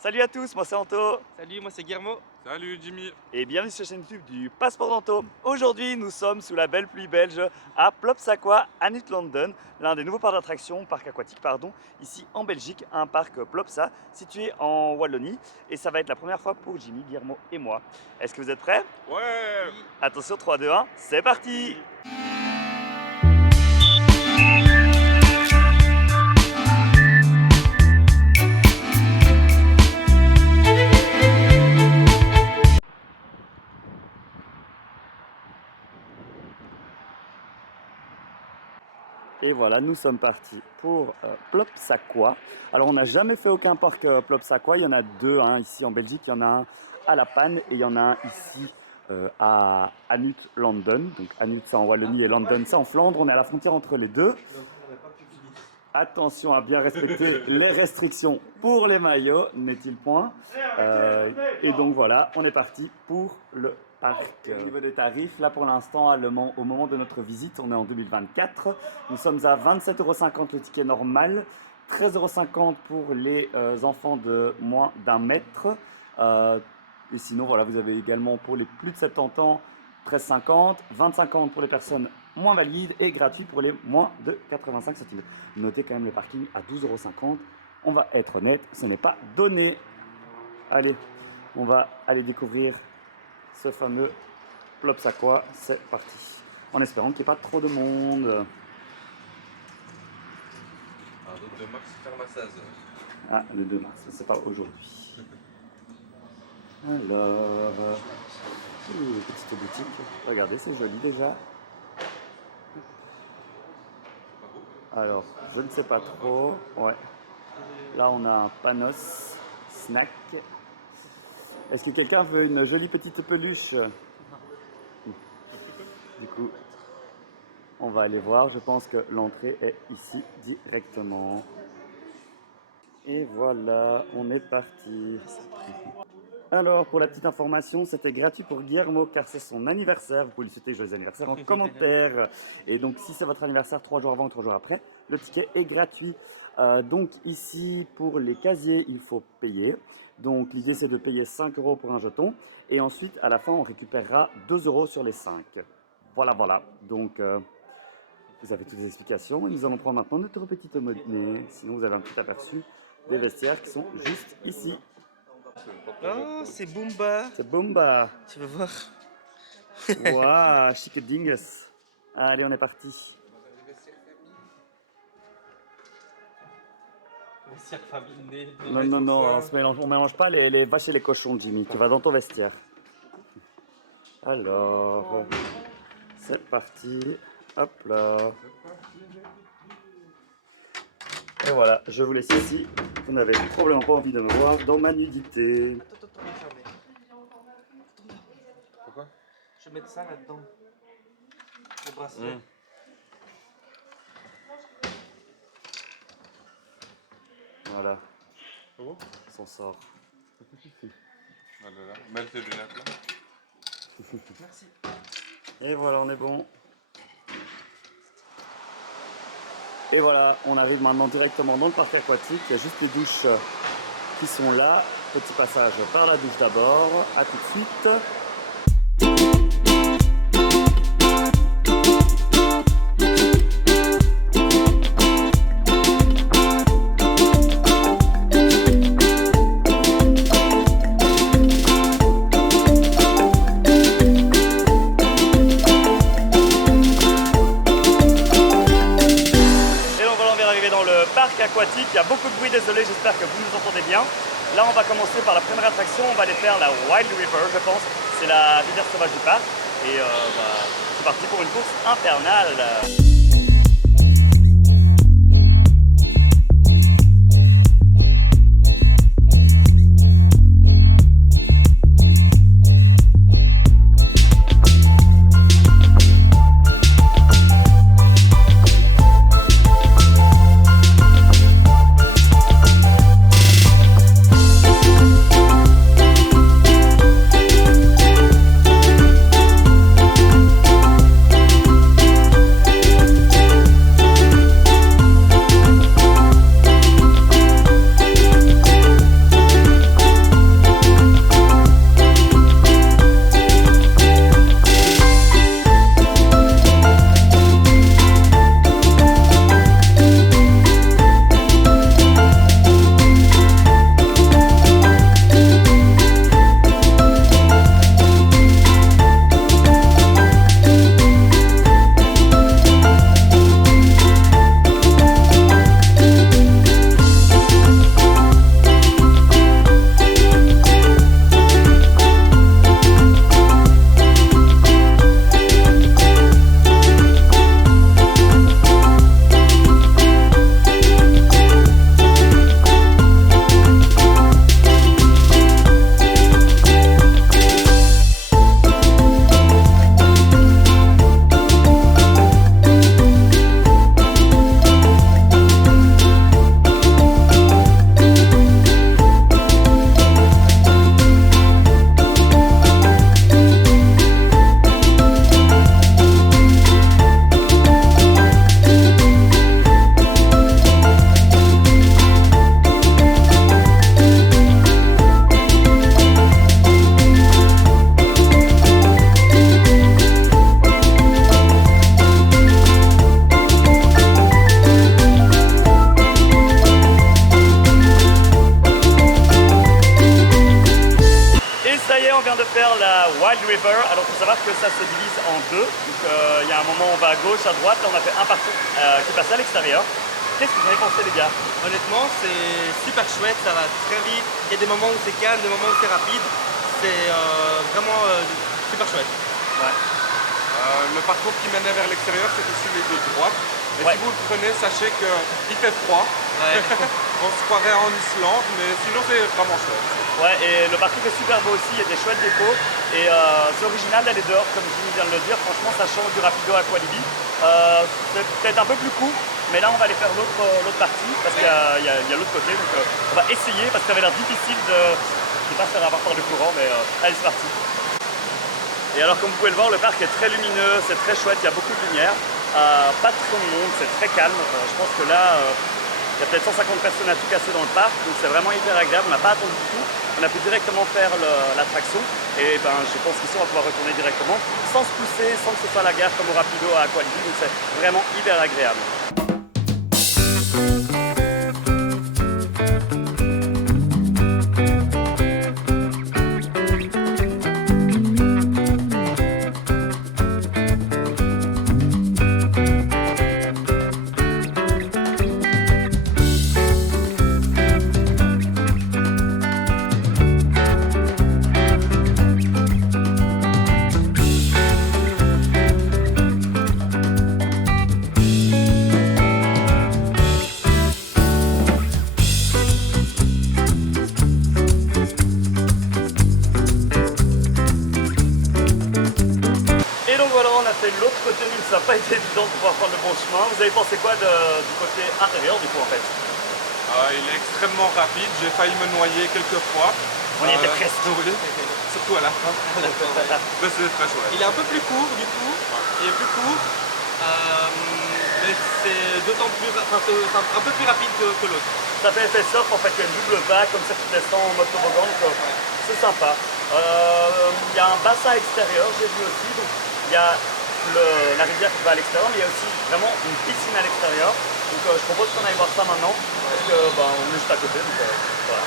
Salut à tous, moi c'est Anto. Salut, moi c'est Guillermo. Salut Jimmy. Et bienvenue sur la chaîne YouTube du Passeport d'Anto. Aujourd'hui, nous sommes sous la belle pluie belge à Plopsaquois, à Nuit-London, l'un des nouveaux parcs d'attractions, parc aquatique pardon, ici en Belgique, un parc Plopsa situé en Wallonie. Et ça va être la première fois pour Jimmy, Guillermo et moi. Est-ce que vous êtes prêts? Ouais. Attention, 3, 2, 1, c'est parti! Et voilà, nous sommes partis pour Plopsaquois. Alors on n'a jamais fait aucun parc Plopsaquois, il y en a deux ici en Belgique, il y en a un à La Panne et il y en a un ici à Nuit-London. Donc Nuit c'est en Wallonie et London c'est en Flandre, on est à la frontière entre les deux. Attention à bien respecter les restrictions pour les maillots, n'est-il point. Et donc voilà, on est parti pour le parc. Au niveau des tarifs, là pour l'instant, au moment de notre visite, on est en 2024. Nous sommes à 27,50 € le ticket normal, 13,50 € pour les enfants de moins d'1 mètre. Et sinon, voilà, vous avez également pour les plus de 70 ans, 13,50 €, 25 € pour les personnes moins valides et gratuit pour les moins de 85 cm. Notez quand même le parking à 12,50 €. On va être honnête, ce n'est pas donné. Allez, on va aller découvrir ce fameux Plopsaquois. C'est parti. En espérant qu'il n'y ait pas trop de monde. Alors, le 2 mars, ferme à 16h. Ah, le 2 mars, c'est pas aujourd'hui. Alors, petite boutique. Regardez, c'est joli déjà. Alors, je ne sais pas trop. Ouais. Là, on a un Panos snack. Est-ce que quelqu'un veut une jolie petite peluche? Du coup, on va aller voir. Je pense que l'entrée est ici directement. Et voilà, on est parti. Alors, pour la petite information, c'était gratuit pour Guillermo car c'est son anniversaire. Vous pouvez lui souhaiter joyeux anniversaire en commentaire. Et donc, si c'est votre anniversaire 3 jours avant ou 3 jours après, le ticket est gratuit. Donc ici, pour les casiers, il faut payer. Donc l'idée, c'est de payer 5 € pour un jeton. Et ensuite, à la fin, on récupérera 2 € sur les 5. Voilà, voilà. Donc, vous avez toutes les explications. Et nous allons prendre maintenant notre petite monnaie. Sinon, vous avez un petit aperçu des vestiaires qui sont juste ici. Oh, c'est Boomba. C'est Boomba. Tu veux voir? Waouh, chic dingus. Allez, on est parti. Vestiaire famille. Non, on mélange pas les vaches et les cochons, Jimmy. Tu vas dans ton vestiaire. Alors, c'est parti. Hop là. Et voilà, je vous laisse ici. Vous n'avez probablement pas envie de me voir dans ma nudité. Attends, fermé. Pourquoi? Je vais mettre ça là-dedans. Le bracelet. Voilà, Oh. on s'en sort. Voilà, mets tes lunettes là. Merci. Et voilà, on est bon. Et voilà, on arrive maintenant directement dans le parc aquatique. Il y a juste les douches qui sont là. Petit passage par la douche d'abord. À tout de suite. Parc aquatique, il y a beaucoup de bruit, désolé, j'espère que vous nous entendez bien. Là on va commencer par la première attraction, on va aller faire la Wild River je pense, c'est la rivière sauvage du parc. Et c'est parti pour une course infernale. on vient de faire la Wild River. Alors il faut savoir que ça se divise en deux. Donc il y a un moment on va à gauche, à droite. Là on a fait un parcours qui passe à l'extérieur. Qu'est-ce que vous avez pensé les gars? Honnêtement, c'est super chouette, ça va très vite. Il y a des moments où c'est calme, des moments où c'est rapide. C'est vraiment super chouette. Ouais. Le parcours qui menait vers l'extérieur, c'était celui de droite. Et Ouais. si vous le prenez, sachez qu'il fait froid. Ouais. On se croirait en Islande, mais sinon c'est vraiment chouette. Ouais, et le parcours est super beau aussi, il y a des chouettes décos. Et c'est original d'aller dehors, comme Jimmy vient de le dire. Franchement, ça change du rapido à Qualibi. C'est peut-être un peu plus court, mais là on va aller faire l'autre partie, parce qu'il y a l'autre côté. Donc on va essayer, parce que ça avait l'air difficile de ne pas se faire avoir par le courant, mais allez, c'est parti. Et alors comme vous pouvez le voir, le parc est très lumineux, c'est très chouette, il y a beaucoup de lumière. Pas trop de monde, c'est très calme. Je pense que là, il y a peut-être 150 personnes à tout casser dans le parc, donc c'est vraiment hyper agréable. On n'a pas attendu du tout, on a pu directement faire l'attraction. Et ben, je pense qu'ici on va pouvoir retourner directement sans se pousser, sans que ce soit la gare comme au Rapido à Qualibi. Donc c'est vraiment hyper agréable. De l'autre côté, mais ça n'a pas été évident de pouvoir prendre le bon chemin. Vous avez pensé quoi du côté intérieur du coup en fait? Il est extrêmement rapide, j'ai failli me noyer quelques fois. On y était presque. Oui, surtout à la fin. Mais c'est très chouette. Il est un peu plus court du coup. Il est plus court. Mais c'est d'autant plus, un peu plus rapide que l'autre. Ça fait effet surf en fait, il y a une double vague comme ça qui descend en mode toboggan, donc c'est sympa. Il y a un bassin extérieur, j'ai vu aussi, donc il y a la rivière qui va à l'extérieur, mais il y a aussi vraiment une piscine à l'extérieur. Donc je propose qu'on aille voir ça maintenant, parce que on est juste à côté, donc voilà.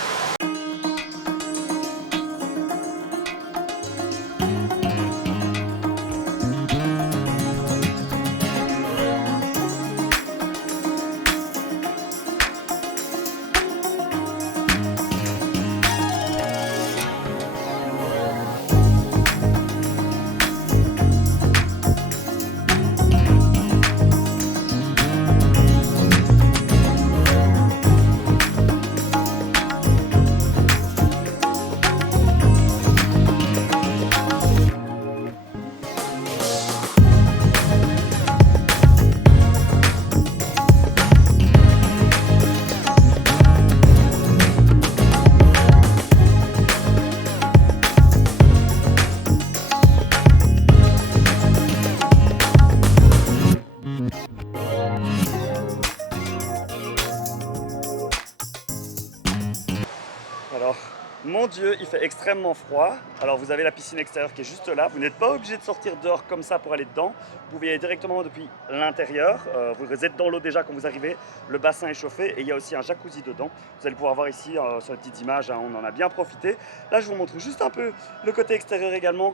Alors, mon Dieu, il fait extrêmement froid. Alors vous avez la piscine extérieure qui est juste là. Vous n'êtes pas obligé de sortir dehors comme ça pour aller dedans. Vous pouvez y aller directement depuis l'intérieur. Vous êtes dans l'eau déjà quand vous arrivez. Le bassin est chauffé et il y a aussi un jacuzzi dedans. Vous allez pouvoir voir ici sur les petites images, hein, on en a bien profité. Là, je vous montre juste un peu le côté extérieur également.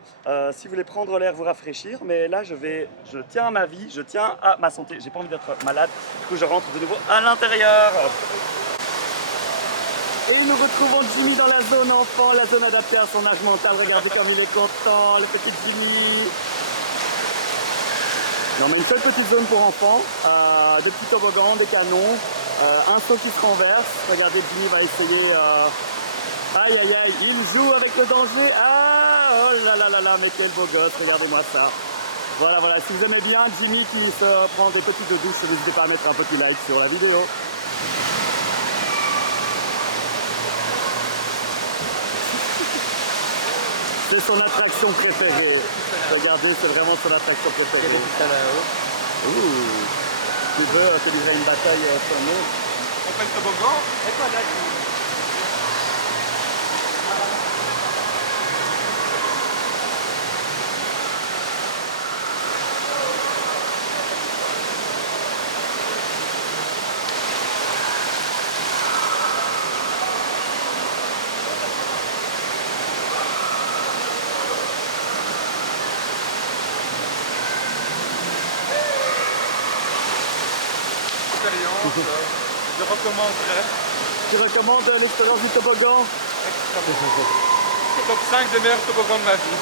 Si vous voulez prendre l'air, vous rafraîchir. Mais là, je tiens à ma vie, je tiens à ma santé. J'ai pas envie d'être malade. Du coup, je rentre de nouveau à l'intérieur. Et nous retrouvons Jimmy dans la zone enfant, la zone adaptée à son âge mental. Regardez comme il est content, le petit Jimmy. Et on a une seule petite zone pour enfants, des petits toboggans, des canons, un saut qui se renverse. Regardez, Jimmy va essayer... Aïe aïe aïe, il joue avec le danger. Ah, oh là là là là, mais quel beau gosse, regardez-moi ça. Voilà, voilà, si vous aimez bien Jimmy qui se prend des petites douches, n'hésitez pas à mettre un petit like sur la vidéo. C'est son attraction préférée. Regardez, c'est vraiment son attraction préférée. Ouh. Tu veux te livrer une bataille sur nous? On fait le toboggan. Et quoi là Je recommanderais. Tu recommandes l'expérience du toboggan? Top 5 des meilleurs toboggans de ma vie.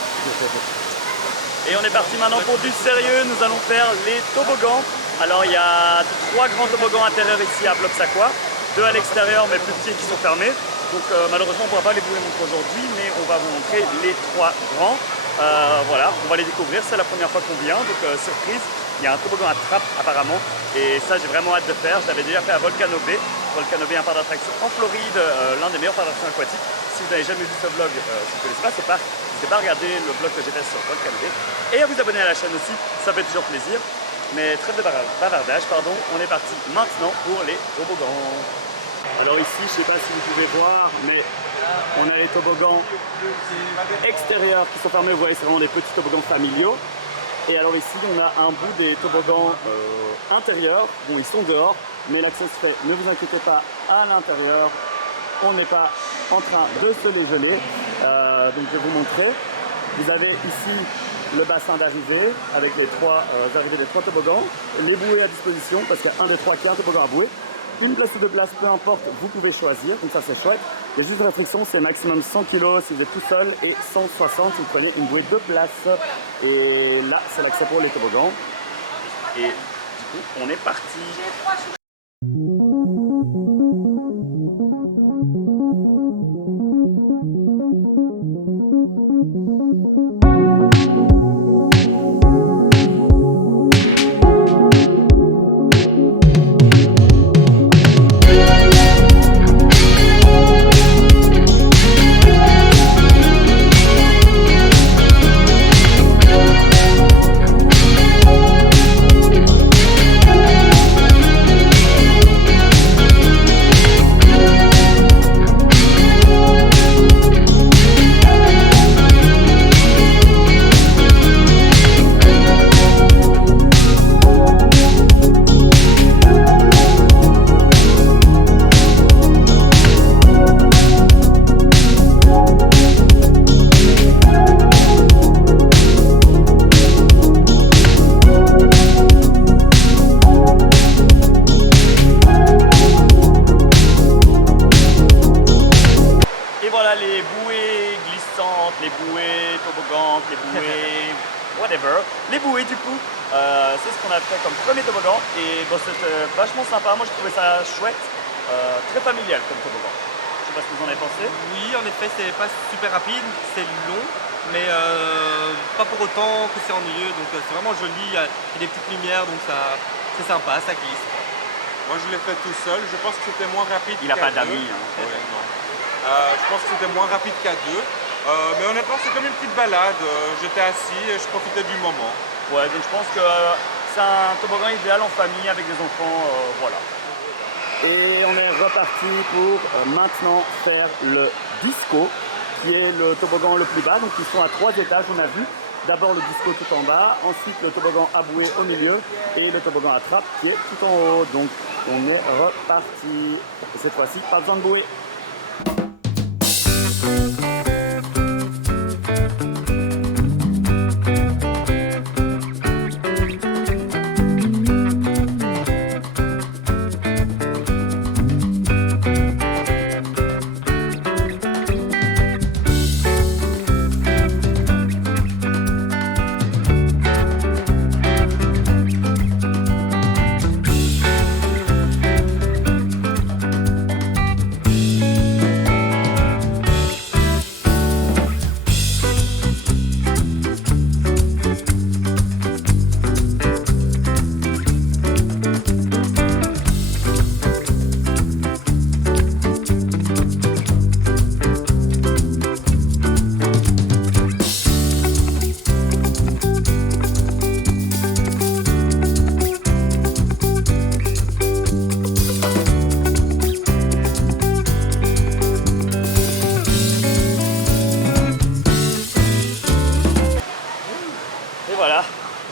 Et on est parti maintenant pour du sérieux, nous allons faire les toboggans. Alors il y a 3 grands toboggans intérieurs ici à Bloc-Sacois, 2 à l'extérieur mais plus petits qui sont fermés. Donc malheureusement on ne pourra pas les vous les montrer aujourd'hui, mais on va vous montrer les 3 grands. Voilà, on va les découvrir, c'est la première fois qu'on vient, donc surprise. Il y a un toboggan à trappe apparemment, et ça j'ai vraiment hâte de faire. Je l'avais déjà fait à Volcano Bay. Volcano Bay est un parc d'attraction en Floride, l'un des meilleurs parcs d'attraction aquatiques. Si vous n'avez jamais vu ce vlog, si vous ne connaissez pas ce parc, n'hésitez pas à regarder le vlog que j'ai fait sur Volcano Bay et à vous abonner à la chaîne aussi, ça fait toujours plaisir. Mais trêve de bavardage, pardon, on est parti maintenant pour les toboggans. Alors ici, je ne sais pas si vous pouvez voir, mais on a les toboggans extérieurs qui sont fermés. Vous voyez, c'est vraiment des petits toboggans familiaux. Et alors ici, on a un bout des toboggans intérieurs. Bon, ils sont dehors, mais l'accès se fait, ne vous inquiétez pas, à l'intérieur. On n'est pas en train de se les geler. Donc je vais vous montrer. Vous avez ici le bassin d'arrivée avec les 3 arrivées des 3 toboggans, les bouées à disposition parce qu'il y a un des 3 qui a un toboggan à bouée. Une place ou 2 places, peu importe, vous pouvez choisir, donc ça c'est chouette. Il y a juste une restriction, c'est maximum 100 kg si vous êtes tout seul et 160 si vous prenez une bouée 2 places. Et là, c'est l'accès pour les toboggans. Et du coup, on est parti. Les bouées glissantes, les bouées toboggantes, les bouées whatever, les bouées du coup, c'est ce qu'on a fait comme premier toboggan et bon, c'était vachement sympa, moi je trouvais ça chouette, très familial comme toboggan. Je sais pas ce que vous en avez pensé. Oui, en effet, c'est pas super rapide, c'est long, mais pas pour autant que c'est ennuyeux, donc c'est vraiment joli, il y a des petites lumières, donc ça, c'est sympa, ça glisse. Moi je l'ai fait tout seul, je pense que c'était moins rapide Il n'a qu'à pas d'amis. deux. Hein. Ouais, non. Je pense que c'était moins rapide qu'à 2. Mais honnêtement, c'est comme une petite balade. J'étais assis et je profitais du moment. Ouais, donc je pense que c'est un toboggan idéal en famille avec des enfants, voilà. Et on est reparti pour maintenant faire le disco, qui est le toboggan le plus bas. Donc ils sont à 3 étages, on a vu. D'abord le disco tout en bas, ensuite le toboggan à bouée au milieu et le toboggan à trappe qui est tout en haut. Donc on est reparti. Et cette fois-ci, pas besoin de bouée.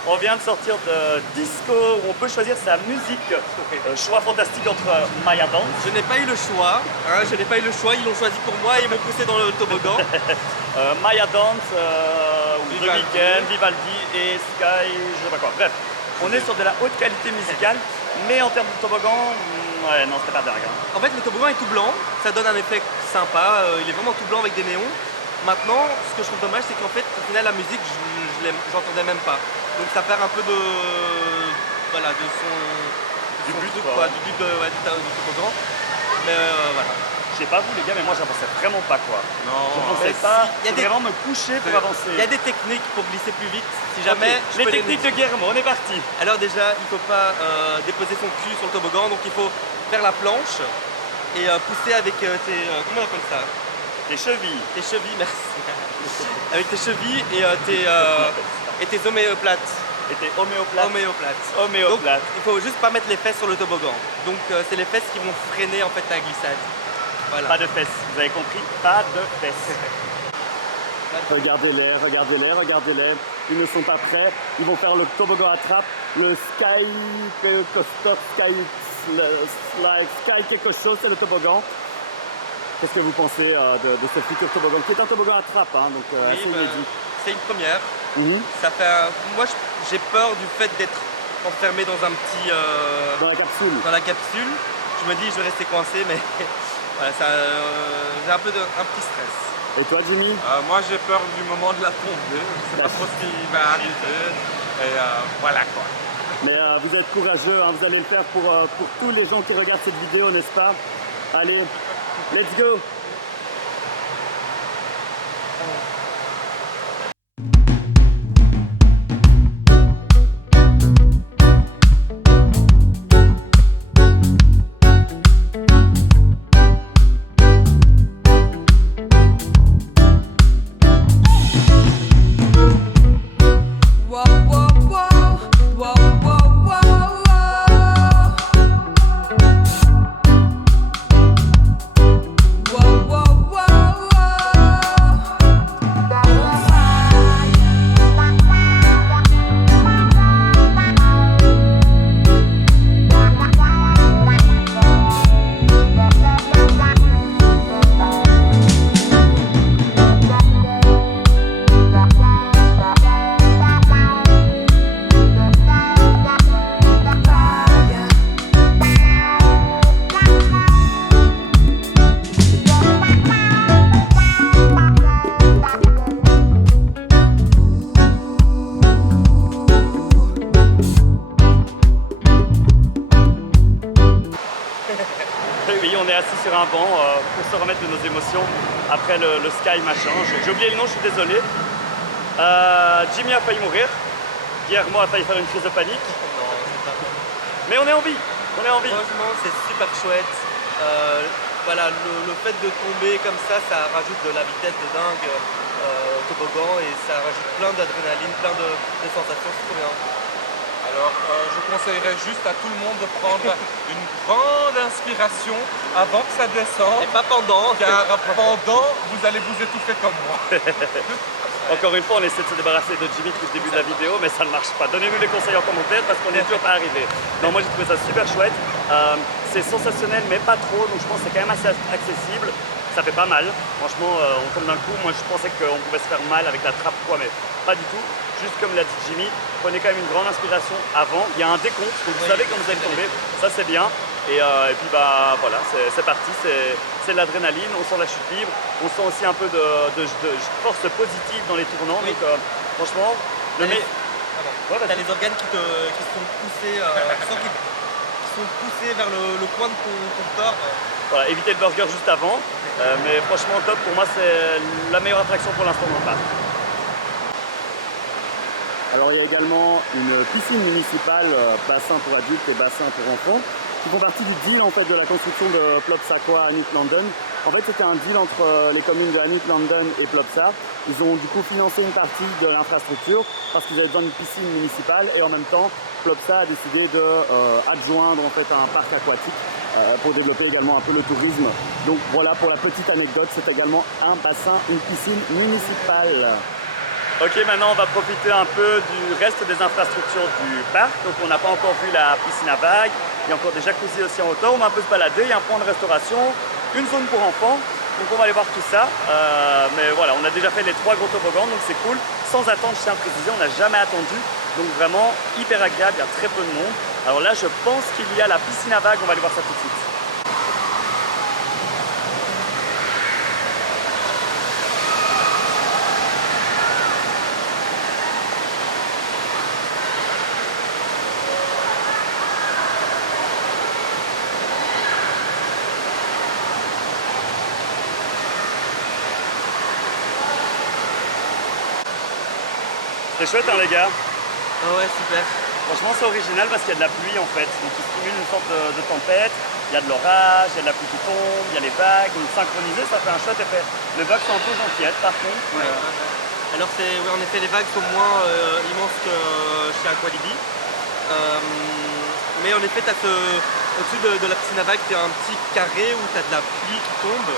On vient de sortir de disco où on peut choisir sa musique. Choix fantastique entre Maya Dance. Je n'ai pas eu le choix, hein, ils l'ont choisi pour moi et ils m'ont poussé dans le toboggan. Maya Dance, The Weeknd, Vivaldi et Sky, je sais pas quoi. Bref, on est sur de la haute qualité musicale. Mais en termes de toboggan, ouais, non, c'était pas dingue. Hein. En fait, le toboggan est tout blanc, ça donne un effet sympa, il est vraiment tout blanc avec des néons. Maintenant, ce que je trouve dommage, c'est qu'en fait, au final, la musique, j'entendais même pas. Donc ça perd un peu de, voilà, de son, Du but, truc, quoi. du but du toboggan. Mais voilà. Je sais pas vous les gars, mais moi j'avançais vraiment pas quoi. Non. Je pensais Mais pas si, y a des- vraiment me coucher pour avancer. Il y a des techniques pour glisser plus vite, si jamais. Ok, je les peux techniques de Guillermo, on est parti. Alors déjà, il ne faut pas déposer son cul sur le toboggan, donc il faut faire la planche et pousser avec tes... comment on appelle ça? Les chevilles. Tes chevilles, merci. Avec tes chevilles et tes omoplates. Et t'es homéoplate. Homéoplates. Homéoplate. Donc, il faut juste pas mettre les fesses sur le toboggan. Donc c'est les fesses qui vont freiner en fait ta glissade. Voilà. Pas de fesses, vous avez compris? Pas de fesses. Regardez-les, regardez-les, regardez-les. Ils ne sont pas prêts. Ils vont faire le toboggan à trappe, le sky coaster, sky quelque chose, c'est le toboggan. Qu'est-ce que vous pensez de ce futur toboggan qui est un toboggan à trappe, hein, donc Oui, assez inédit. c'est une première. Mhm. Ça fait moi j'ai peur du fait d'être enfermé dans un petit Dans la capsule. dans la capsule. Je me dis je vais rester coincé, mais voilà, ça, j'ai un petit stress. Et toi, Jimmy? Moi j'ai peur du moment de la tombée, je sais pas trop ce qui va arriver. Et voilà quoi. Mais vous êtes courageux, hein, vous allez le faire pour tous les gens qui regardent cette vidéo, n'est-ce pas? Allez, let's go! Whoa, whoa, whoa, whoa, whoa, whoa, whoa. Whoa, whoa, whoa, Et oui, on est assis sur un banc pour se remettre de nos émotions après le sky machin. J'ai oublié le nom, je suis désolé. Jimmy a failli mourir. Guillermo a failli faire une crise de panique. Non, c'est pas. Mais on est en vie. On est en vie. Franchement, c'est super chouette. Voilà, le fait de tomber comme ça rajoute de la vitesse de dingue au toboggan et ça rajoute plein d'adrénaline, plein de sensations, c'est trop bien. Alors je conseillerais juste à tout le monde de prendre une grande inspiration avant que ça descende. Et pas pendant. Car pendant, vous allez vous étouffer comme moi. Encore une fois, on essaie de se débarrasser de Jimmy depuis le début de la vidéo, mais ça ne marche pas. Donnez-nous les conseils en commentaire parce qu'on n'est toujours pas arrivé. Non, moi j'ai trouvé ça super chouette. C'est sensationnel, mais pas trop, donc je pense que c'est quand même assez accessible. Ça fait pas mal. Franchement, on tombe d'un coup. Moi, je pensais qu'on pouvait se faire mal avec la trappe, quoi, mais pas du tout. Juste comme l'a dit Jimmy, prenez quand même une grande inspiration avant. Il y a un décompte, donc vous savez quand vous allez tomber. Ça, c'est bien. Et puis, bah voilà, c'est parti. C'est de l'adrénaline. On sent la chute libre. On sent aussi un peu de force positive dans les tournants. Oui. Donc, franchement, T'as le les, mec. Ouais, t'as vas-y. les organes qui sont poussés, tu sens qu'ils sont poussés vers le coin de ton corps. Voilà, évitez le burger juste avant. Mais franchement, top. Pour moi, c'est la meilleure attraction pour l'instant dans le parc. Alors il y a également une piscine municipale, bassin pour adultes et bassin pour enfants, qui font partie du deal en fait de la construction de Plopsacoa à Nuuk London. En fait c'était un deal entre les communes de Nuuk London et Plopsa. Ils ont du coup financé une partie de l'infrastructure parce qu'ils avaient besoin d'une piscine municipale et en même temps Plopsa a décidé de adjoindre en fait un parc aquatique pour développer également un peu le tourisme. Donc voilà pour la petite anecdote, c'est également un bassin, une piscine municipale. Ok, maintenant on va profiter un peu du reste des infrastructures du parc. Donc on n'a pas encore vu la piscine à vagues, il y a encore des jacuzzi aussi en hauteur, on va un peu se balader, il y a un point de restauration, une zone pour enfants. Donc on va aller voir tout ça. Mais voilà, on a déjà fait les 3 gros toboggans, donc c'est cool. Sans attendre, je tiens à préciser, on n'a jamais attendu. Donc vraiment hyper agréable, il y a très peu de monde. Alors là, je pense qu'il y a la piscine à vagues, on va aller voir ça tout de suite. C'est chouette hein les gars. Ah ouais, super. Franchement c'est original parce qu'il y a de la pluie en fait. Donc il simule une sorte de tempête. Il y a de l'orage, il y a de la pluie qui tombe, il y a les vagues. Donc synchronisé ça fait un chouette effet. Les vagues sont un peu gentillettes par contre. Ouais. Alors en effet les vagues sont moins immenses que chez Aqualibi. Mais en effet au-dessus de la piscine à vagues, tu as un petit carré où tu as de la pluie qui tombe.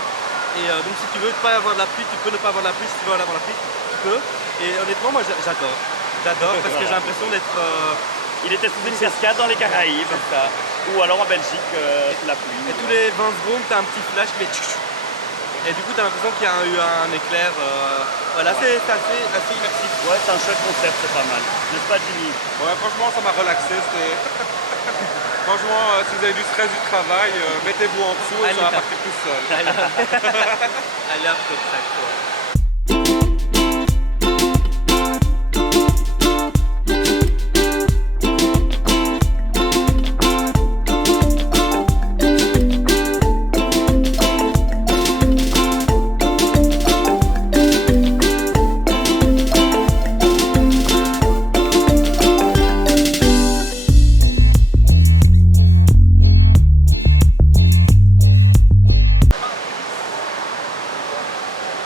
Et donc si tu veux pas avoir de la pluie, tu peux ne pas avoir de la pluie. Si tu veux avoir la pluie, tu peux. Et honnêtement moi j'adore. J'adore parce que j'ai l'impression d'être... Il était sous une cascade dans les Caraïbes. ça. Ou alors en Belgique, sous la pluie. Et tous les 20 secondes, tu as un petit flash qui fait tchou tchou. Et du coup, tu as l'impression qu'il y a eu un éclair. Voilà, c'est assez immersif. Ouais, c'est un chouette concept, c'est pas mal. N'est-ce pas Jimmy? Ouais, franchement, ça m'a relaxé. Franchement, si vous avez du stress du travail, mettez-vous en dessous et Allez, ça va tape. partir tout seul. Allez, hop, le track, quoi.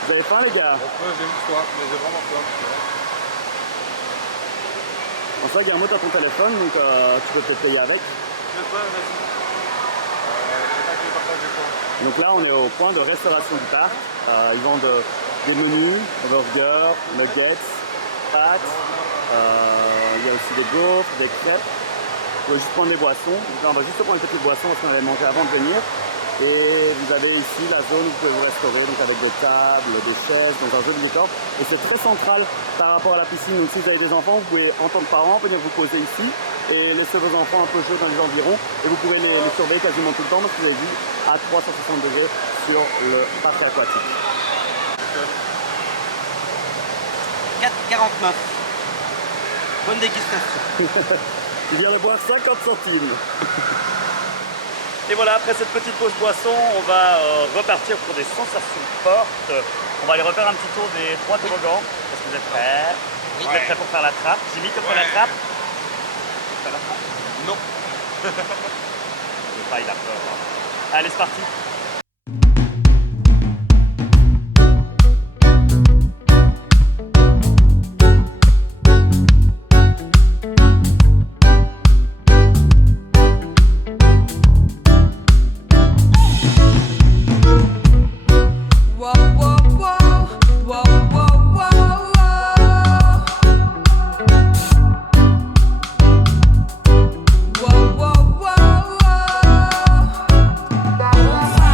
Vous avez faim les gars? Ouais, j'ai une soif, mais j'ai vraiment peur. Enfin Guillermo, t'as ton téléphone donc tu peux peut-être payer avec. Donc là on est au point de restauration du parc. Ils vendent des menus, burgers, nuggets, pâtes, il y a aussi des gaufres, des crêpes. Vous pouvez juste prendre des boissons. Donc là on va juste prendre une petite boisson parce qu'on avait mangé avant de venir. Et vous avez ici la zone où vous pouvez vous restaurer, donc avec des tables, des chaises, dans un jeu de décor. Et c'est très central par rapport à la piscine. Donc si vous avez des enfants, vous pouvez en tant que parent venir vous poser ici et laisser vos enfants un peu jouer dans les environs. Et vous pouvez les surveiller quasiment tout le temps parce que vous avez vu à 360 degrés sur le parc aquatique. 4,49. Bonne dégustation. Tu viens de boire 50 centimes. Et voilà, après cette petite pause boisson, on va repartir pour des sensations fortes. On va aller refaire un petit tour des 3 toboggans. Est-ce que vous êtes prêts? Oui. Vous êtes prêts pour faire la trappe? Jimmy, tu fais la trappe? Tu fais la trappe? Non. Je sais pas, il a peur. Hein. Allez, c'est parti. Whoa, whoa, whoa, whoa, whoa, whoa, whoa, whoa, whoa, whoa.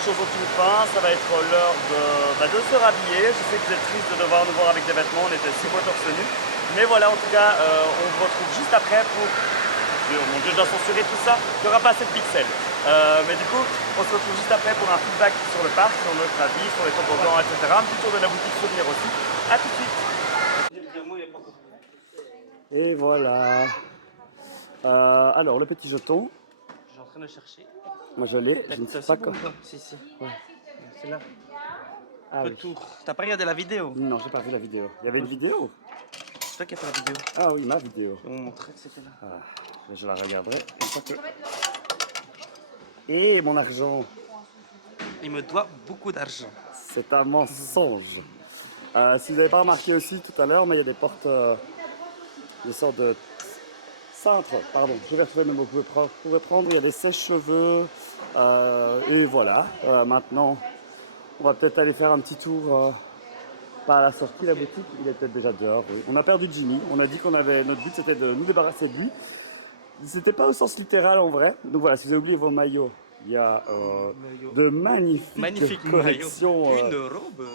une chose dont une fin, ça va être l'heure de se rhabiller. Je sais que vous êtes triste de devoir nous voir avec des vêtements, on était 6 fois torse nu. Mais voilà, en tout cas, on vous retrouve juste après pour... Mon Dieu, je dois censurer tout ça, il n'y aura pas assez de pixels. Mais du coup, on se retrouve juste après pour un feedback sur le parc, sur notre avis, sur les toboggans, etc. Un petit tour de la boutique souvenir aussi. A tout de suite. Et voilà. Alors, le petit jeton. Je suis en train de chercher. Moi je l'ai, je ne sais pas quand. Si, si. Ouais. C'est là. Ah oui. Retour. T'as pas regardé la vidéo? Non, j'ai pas vu la vidéo. Il y avait une vidéo? C'est toi qui as fait la vidéo. Ah oui, ma vidéo. On montrait que c'était là. Ah, je la regarderai une fois que... Et mon argent, Il me doit beaucoup d'argent. c'est un mensonge. Si vous n'avez pas remarqué aussi tout à l'heure, mais il y a des portes, des sortes de cintres, pardon, je vais retrouver le mot que vous pouvez prendre. Il y a des sèche-cheveux, et voilà. Maintenant, on va peut-être aller faire un petit tour par la sortie de la boutique. Il est peut-être déjà dehors. Oui. On a perdu Jimmy. On a dit qu'on avait notre but, c'était de nous débarrasser de lui. C'était pas au sens littéral en vrai. Donc voilà, si vous avez oublié vos maillots, il y a de magnifiques collections. maillot. Une robe.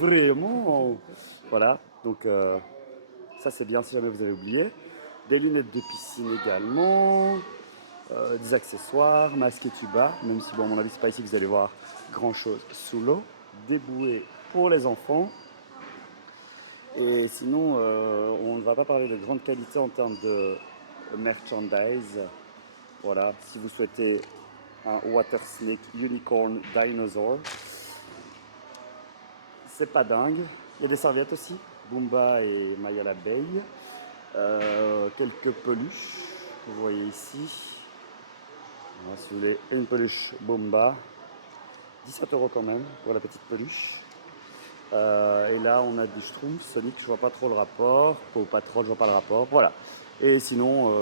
Vraiment. Voilà. Donc ça c'est bien si jamais vous avez oublié. Des lunettes de piscine également. Des accessoires, masque et tuba. Même si bon, à mon avis c'est pas ici que vous allez voir grand chose sous l'eau. Des bouées pour les enfants. Et sinon, on ne va pas parler de grande qualité en termes de merchandise. Voilà, si vous souhaitez un Water Snake Unicorn Dinosaur, c'est pas dingue. Il y a des serviettes aussi, Boomba et Maya l'abeille. Quelques peluches, vous voyez ici. Voilà, si vous voulez une peluche Boomba, 17 € quand même pour la petite peluche. Et là on a du Schtroumpf, Sonic, je vois pas trop le rapport, Paw Patrol, je vois pas le rapport, voilà. Et sinon,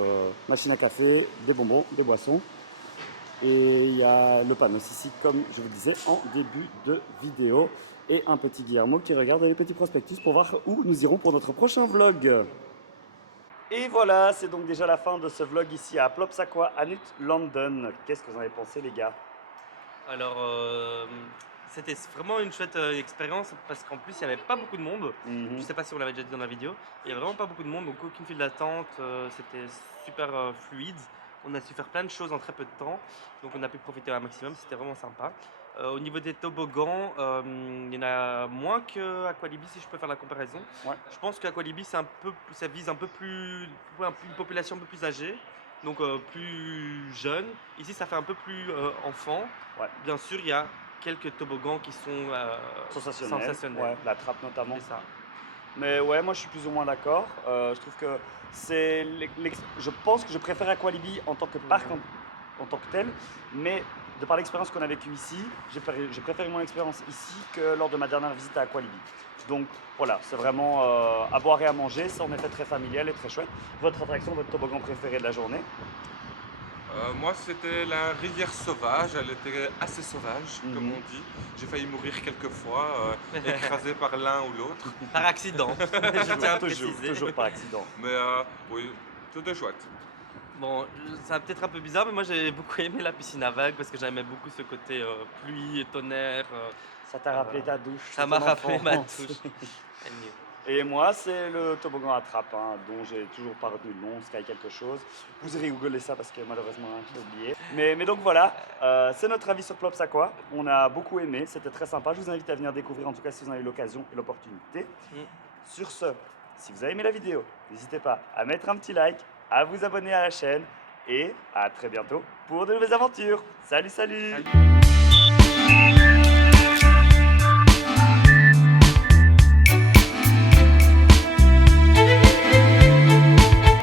machine à café, des bonbons, des boissons. Et il y a le Panos ici, comme je vous disais en début de vidéo. Et un petit Guillermo qui regarde les petits prospectus pour voir où nous irons pour notre prochain vlog. Et voilà, c'est donc déjà la fin de ce vlog ici à Plopsacoa, à Nuit, London. Qu'est-ce que vous en avez pensé les gars? Alors, c'était vraiment une chouette expérience parce qu'en plus, il n'y avait pas beaucoup de monde. Je ne sais pas si on l'avait déjà dit dans la vidéo. Il n'y avait vraiment pas beaucoup de monde, donc aucune file d'attente. C'était super fluide. On a su faire plein de choses en très peu de temps. Donc, on a pu profiter un maximum. C'était vraiment sympa. Au niveau des toboggans, il y en a moins qu'Aqualibi, si je peux faire la comparaison. Ouais. Je pense qu'Aqualibi, ça vise un peu plus, une population un peu plus âgée. Donc plus jeune. Ici, ça fait un peu plus enfant. Ouais. Bien sûr, il y a quelques toboggans qui sont sensationnels. Ouais, la trappe notamment. C'est ça. Mais ouais, moi je suis plus ou moins d'accord. Je trouve que c'est. Je pense que je préfère Aqualibi en tant que parc en tant que tel, mais de par l'expérience qu'on a vécue ici, j'ai préféré mon expérience ici que lors de ma dernière visite à Aqualibi. Donc voilà, c'est vraiment à boire et à manger, c'est en effet très familial et très chouette. Votre attraction, votre toboggan préféré de la journée? Moi, c'était la rivière sauvage. Elle était assez sauvage, comme on dit. J'ai failli mourir quelques fois, écrasé par l'un ou l'autre. Par accident, je tiens à préciser. Toujours par accident. Mais oui, tout est chouette. Bon, ça va peut-être un peu bizarre, mais moi j'ai beaucoup aimé la piscine à vagues parce que j'aimais beaucoup ce côté pluie et tonnerre. Ça t'a rappelé ta douche? Ça m'a rappelé ma douche. Et moi, c'est le toboggan à trappe, hein, dont j'ai toujours pas retenu le nom, Sky quelque chose. Vous irez googler ça parce que malheureusement, j'ai oublié. Mais donc voilà, c'est notre avis sur Plopsacoa. On a beaucoup aimé, c'était très sympa. Je vous invite à venir découvrir, en tout cas si vous en avez l'occasion et l'opportunité. Sur ce, si vous avez aimé la vidéo, n'hésitez pas à mettre un petit like, à vous abonner à la chaîne et à très bientôt pour de nouvelles aventures. Salut, salut.